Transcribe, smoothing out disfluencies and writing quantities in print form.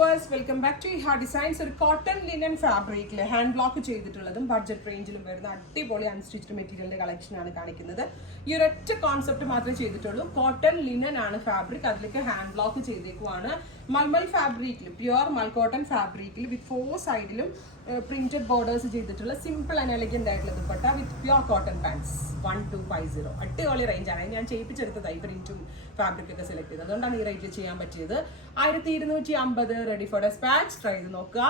Viewers, welcome back to Eha designs. ഒരു cotton linen ഫാബ്രിക്കിൽ hand block ചെയ്തിട്ടുള്ളതും ബഡ്ജറ്റ് റേഞ്ചിലും വരുന്ന അടിപൊളി അൺസ്റ്റിച്ച്ഡ് മെറ്റീരിയലിന്റെ കളക്ഷൻ ആണ് കാണിക്കുന്നത്. ഈ ഒരൊറ്റ കോൺസെപ്റ്റ് മാത്രമേ ചെയ്തിട്ടുള്ളൂ. കോട്ടൺ ലിനൻ ആണ് ഫാബ്രിക്, അതിലേക്ക് ഹാൻഡ് ബ്ലോക്ക് ചെയ്തേക്കുവാണ്. മൽമൽ ഫാബ്രിക്കിൽ, പ്യുവർ മൽ കോട്ടൺ ഫാബ്രിക്കിൽ വിത്ത് 4 സൈഡിലും പ്രിന്റഡ് ബോർഡേഴ്സ് ചെയ്തിട്ടുള്ള സിമ്പിൾ ആൻഡ് എലഗന്റ് ആയിട്ടുള്ള ദുപ്പട്ട വിത്ത് പ്യുവർ കോട്ടൺ പാൻസ് 1250. അടിപൊളി റേഞ്ചാണ്. ഞാൻ ചെയ്യിപ്പിച്ചെടുത്തതായി പ്രിന്റും ഫാബ്രിക് ഒക്കെ സെലക്ട് ചെയ്തത്, അതുകൊണ്ടാണ് ഈ റേറ്റിൽ ചെയ്യാൻ പറ്റിയത്. 1250 റെഡി ഫോർ ഡെസ്പാച്ച്. ട്രൈ ചെയ്ത് നോക്കുക.